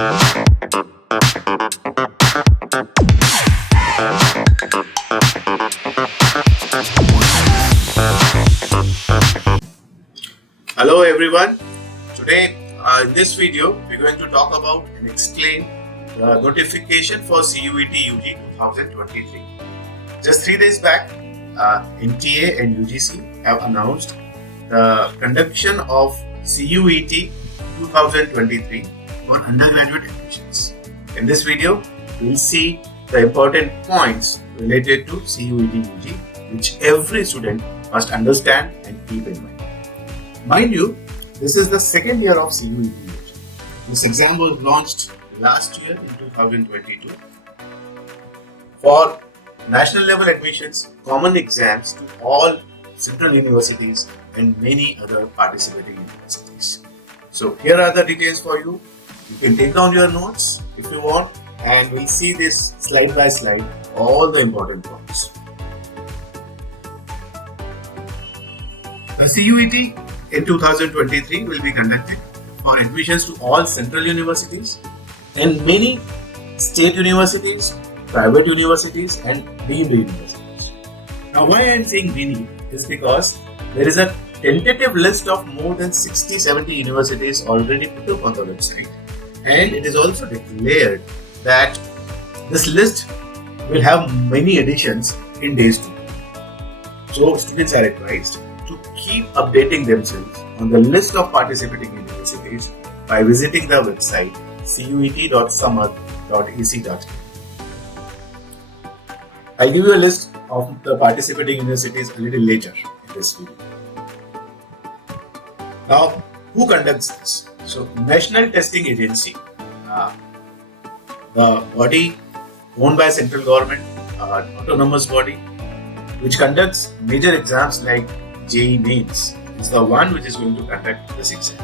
Hello everyone. Today in this video we're going to talk about and explain the notification for CUET UG 2023. Just 3 days back, NTA and UGC have announced the conduction of CUET 2023 for undergraduate admissions. In this video, we'll see the important points related to CUET UG which every student must understand and keep in mind. Mind you, this is the second year of CUET UG. This exam was launched last year in 2022. For national level admissions, common exams to all central universities and many other participating universities. So here are the details for you. You can take down your notes if you want, and we'll see this slide by slide, all the important points. The CUET in 2023 will be conducted for admissions to all central universities and many state universities, private universities and deemed universities. Now why I am saying many is because there is a tentative list of more than 60-70 universities already put up on the website, and it is also declared that this list will have many additions in days to come. So students are advised to keep updating themselves on the list of participating universities by visiting the website cuet.samad.ac.in. I'll give you a list of the participating universities a little later in this video. Now, who conducts this? So, National Testing Agency, the body owned by central government, autonomous body, which conducts major exams like JEE Mains, is the one which is going to conduct this exam.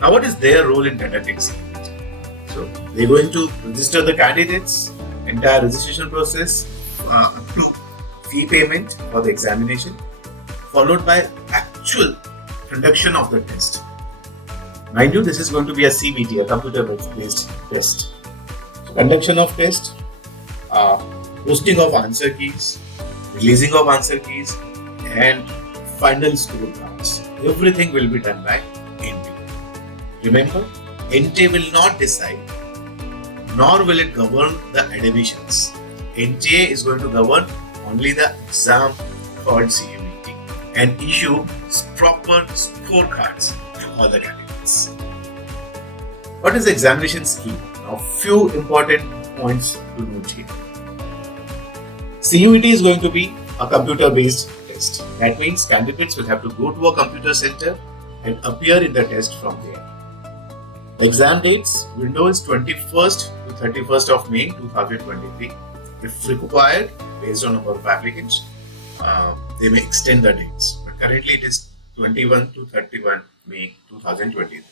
Now, what is their role in conducting CUET? So, they are going to register the candidates, entire registration process, up to fee payment for the examination, followed by actual conduction of the test. Mind you, this is going to be a CBT, a computer-based test. So, conduction of test, posting of answer keys, releasing of answer keys, and final scorecards. Everything will be done by NTA. Remember, NTA will not decide, nor will it govern the admissions. NTA is going to govern only the exam called CUET and issue proper scorecards to all the candidates. What is the examination scheme? Now, few important points to note here. CUET is going to be a computer-based test. That means candidates will have to go to a computer center and appear in the test from there. Exam dates window is 21st to 31st of May 2023. If required, based on number of applicants, they may extend the dates. But currently it is 21 to 31 May 2023.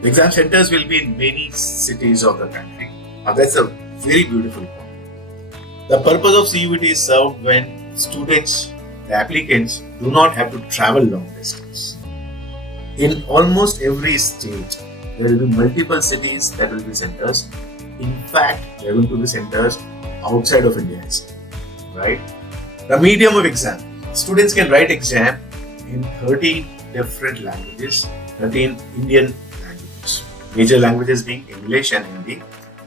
The exam centers will be in many cities of the country. Now that's a very beautiful point. The purpose of CUET is served when students, the applicants, do not have to travel long distance. In almost every state, there will be multiple cities that will be centers. In fact, there are going to be centers outside of India as well, right? The medium of exam. Students can write exam in 13 different languages, 13 Indian languages. Major languages being English and Hindi,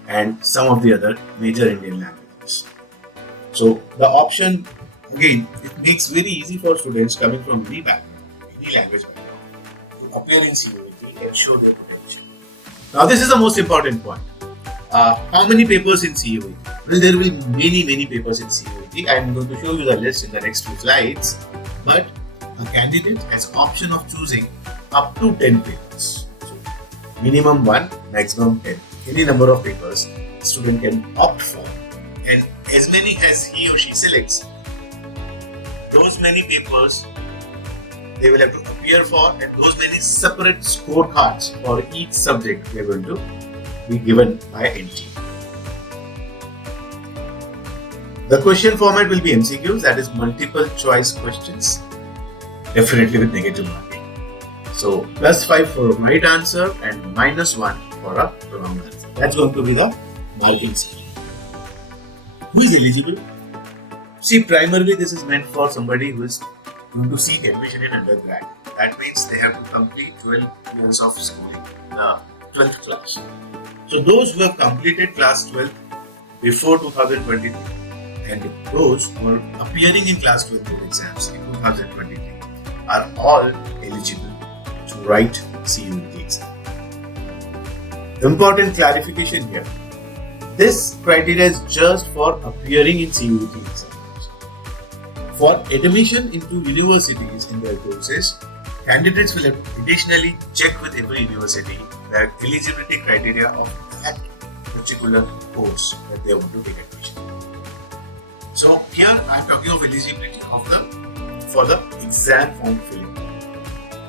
and some of the other major Indian languages. So the option, again, it makes very easy for students coming from any background, any language background, to appear in CUET and show their potential. Now this is the most important point. How many papers in CUET? Well, there will be many papers in CUET. I am going to show you the list in the next few slides. But a candidate has option of choosing up to 10 papers. So, minimum 1, maximum 10. Any number of papers student can opt for. And as many as he or she selects, those many papers they will have to appear for, and those many separate scorecards for each subject they are going to be given by NTA. The question format will be MCQs, that is multiple choice questions, definitely with negative marking. So +5 for right answer and -1 for a wrong answer. That's going to be the marking scheme. Who is eligible? See, primarily this is meant for somebody who is going to seek admission in undergrad. That means they have to complete 12 years of schooling, the 12th class. So those who have completed class 12 before 2023 and those who are appearing in class 12 board exams in 2023 are all eligible to write CUET exam. Important clarification here. This criteria is just for appearing in CUET examination. For admission into universities in their courses, candidates will have to additionally check with every university the eligibility criteria of that particular course that they want to take admission. So here I am talking of eligibility for the exam form filling,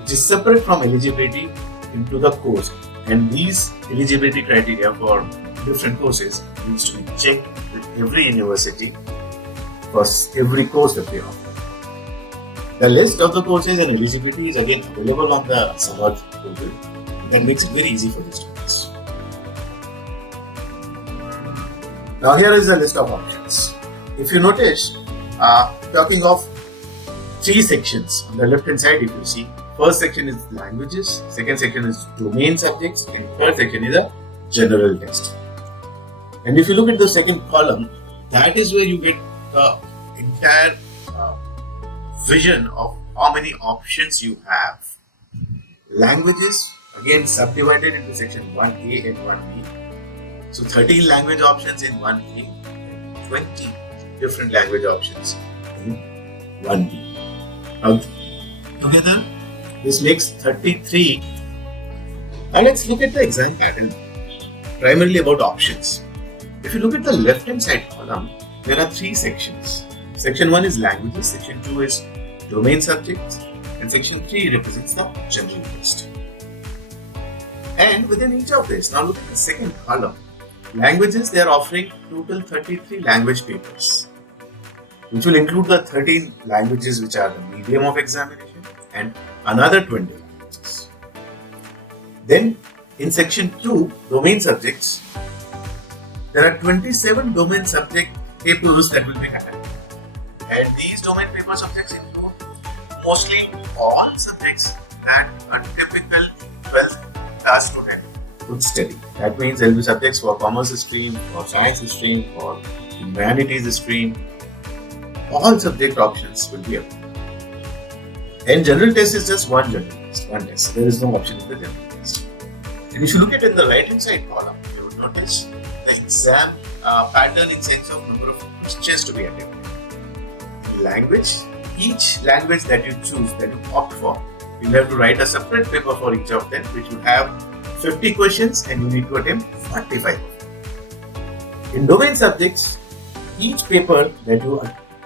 which is separate from eligibility into the course, and these eligibility criteria for different courses needs to be checked with every university for every course that they offer. The list of the courses and eligibility is again available on the Syllabus portal. That makes it very easy for the students. Now here is the list of options. If you notice, talking of 3 sections on the left hand side, if you see, first section is languages, second section is domain subjects, and third section is a general test. And if you look at the second column, that is where you get the entire vision of how many options you have. Languages, again subdivided into section 1A and 1B. So 13 language options in 1A and 20 different language options in 1B. Now, together, this makes 33. Now let's look at the exam pattern, primarily about options. If you look at the left hand side column, there are 3 sections. Section 1 is languages, section 2 is domain subjects, and section 3 represents the general test. And within each of this, now look at the second column. Languages, they are offering total 33 language papers, which will include the 13 languages which are the medium of examination and another 20 languages. Then in section 2, domain subjects, there are 27 domain subject papers that will be handled. And these domain paper subjects include mostly all subjects that a typical 12th class student would study. That means there will be subjects for commerce stream, for science stream, for humanities stream. All subject options will be available. And general test is just one general test, one test. There is no option in the general test. And if you look at it in the right hand side column, you will notice the exam pattern in sense of number of questions to be attempted. In language, each language that you choose, that you opt for, you have to write a separate paper for each of them, which will have 50 questions and you need to attempt 45. In domain subjects, each paper that you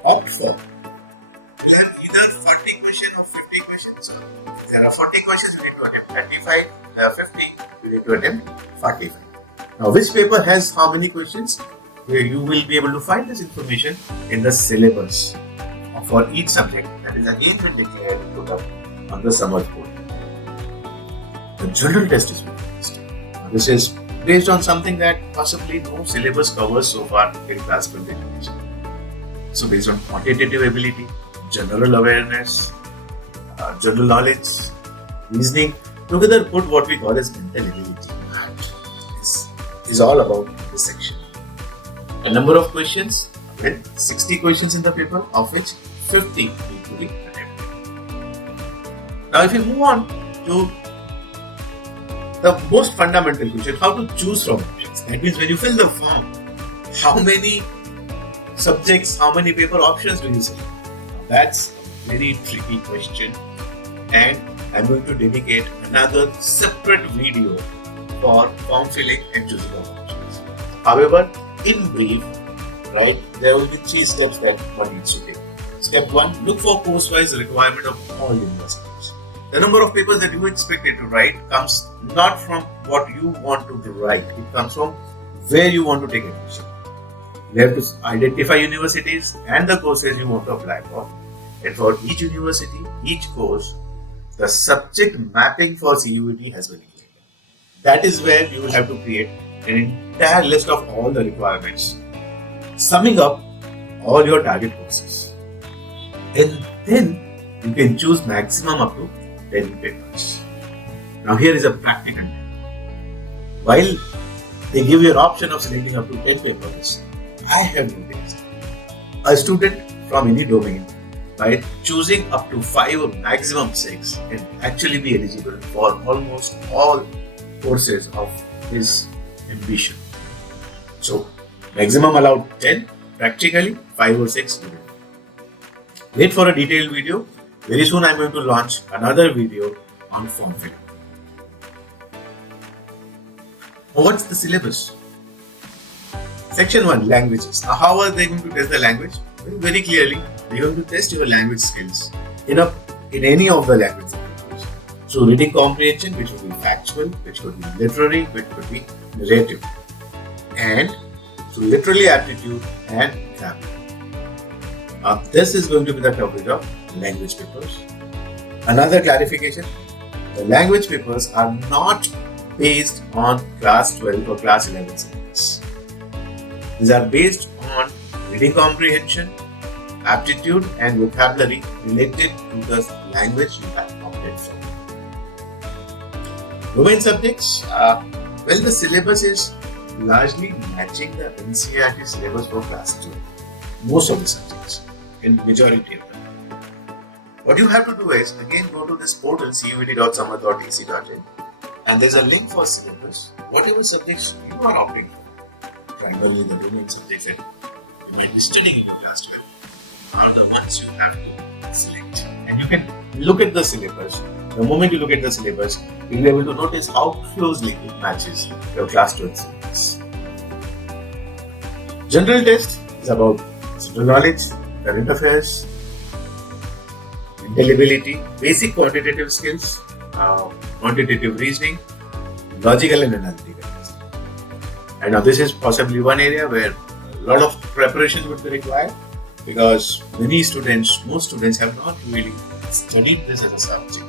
opt for will have either 40 questions or 50 questions. So if there are 40 questions, you need to attempt 35. If there are 50, you need to attempt 45. Now, which paper has how many questions? You will be able to find this information in the syllabus for each subject that is again been declared and put up on the Syllabus board. The general test is next. This is based on something that possibly no syllabus covers so far in class 12 education. So based on quantitative ability, general awareness, general knowledge, reasoning, together put what we call as mental ability. That is all about this section. A number of questions, with 60 questions in the paper, of which 50 need to be attempted. Now if we move on to the most fundamental question, how to choose from options. That means when you fill the form, how many subjects, how many paper options do you select? That's a very tricky question, and I'm going to dedicate another separate video for form filling and choosing of options. However, in brief, right, there will be 3 steps that one needs to take. Step 1, look for course-wise requirement of all universities. The number of papers that you expected to write comes not from what you want to write, it comes from where you want to take admission. You have to identify universities and the courses you want to apply for. And for each university, each course, the subject mapping for CUET has been created. That is where you will have to create an entire list of all the requirements, summing up all your target courses. And then you can choose maximum up to 10 papers. Now here is a practical tip. While they give you an option of selecting up to 10 papers, I have noticed a student from any domain, by choosing up to 5 or maximum 6, can actually be eligible for almost all courses of his ambition. So maximum allowed 10, practically 5 or 6. Wait for a detailed video. Very soon I am going to launch another video on form filling. What's the syllabus? Section 1, languages. Now, how are they going to test the language? Very clearly, they are going to test your language skills in any of the languages. So, reading comprehension, which would be factual, which could be literary, which could be narrative, and so literary aptitude and grammar. This is going to be the coverage of language papers. Another clarification: the language papers are not based on class 12 or class 11 syllabus. These are based on reading comprehension, aptitude and vocabulary related to the language you have opted for. Domain subjects, the syllabus is largely matching the NCERT syllabus for class 12. Most of the subjects, in majority of them. What you have to do is, again, go to this portal cuet.samad.ac.in, and there's a link for syllabus. Whatever subjects you are opting for, primarily the domain subjects that you might be studying in your class 12, are the ones you have to select. And you can look at the syllabus. The moment you look at the syllabus, you'll be able to notice how closely it matches your class 12 syllabus. General test is about general knowledge, current affairs, eligibility, basic quantitative skills, quantitative reasoning, logical and analytical reasoning. And now this is possibly one area where a lot of preparation would be required, because most students have not really studied this as a subject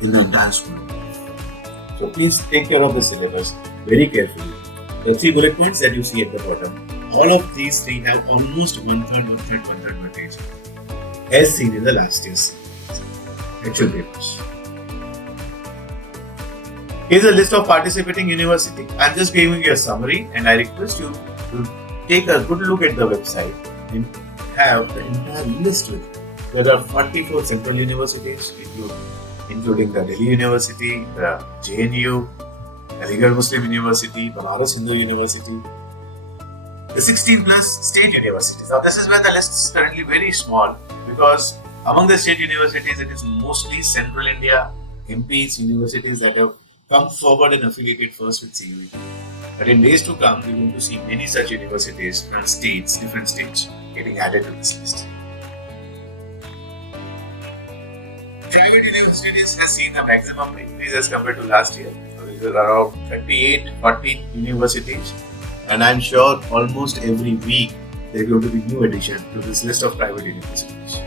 in the entire school. So please take care of the syllabus very carefully. The 3 bullet points that you see at the bottom, all of these 3 have almost one-third weightage, as seen in the last year's actual papers. Here's a list of participating universities. I'm just giving you a summary, and I request you to take a good look at the website and have the entire list with you. There are 44 central universities, including the Delhi University, the JNU, Aligarh Muslim University, Banaras Hindu University, the 16 plus state universities. Now, this is where the list is currently very small, because among the state universities, it is mostly Central India MPs universities that have come forward and affiliated first with CUET. But in days to come, we're going to see many such universities from different states, getting added to this list. Private universities has seen a maximum increase as compared to last year. So there are around 38-40 universities, and I'm sure almost every week there is going to be new addition to this list of private universities.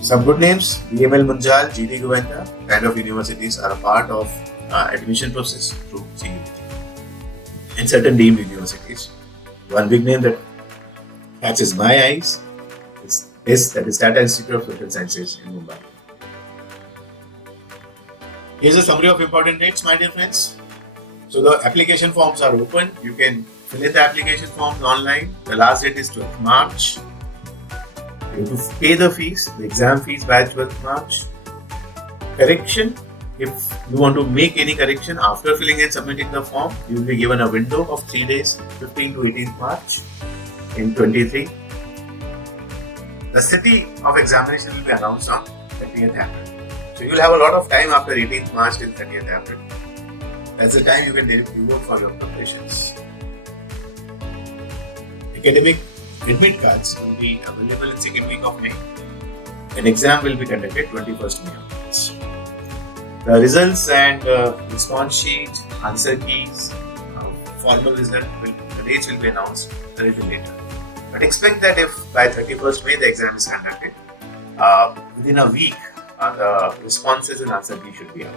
Some good names: BML Munjal, GD Goenka kind of universities are a part of admission process through CUET. And certain deemed universities. One big name that catches my eyes is Tata Institute of Social Sciences in Mumbai. Here's a summary of important dates, my dear friends. So the application forms are open. You can fill in the application forms online. The last date is 12th March. You have to pay the fees, the exam fees by 12th March. Correction: if you want to make any correction after filling and submitting the form, you will be given a window of 3 days, 15th to 18th March in 23. The city of examination will be announced on 30th April. So you will have a lot of time after 18th March till 30th April. That's the time you can devote for your preparations. Academic admit cards will be available in second week of May. An exam will be conducted 21st May onwards. The results and response sheet, answer keys, formal result, the dates will be announced a little later. But expect that if by 31st May the exam is conducted, within a week the responses and answer key should be out.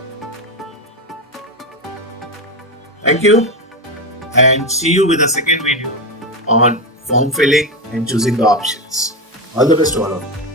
Thank you, and see you with a second video on form filling and choosing the options. All the best to all of you.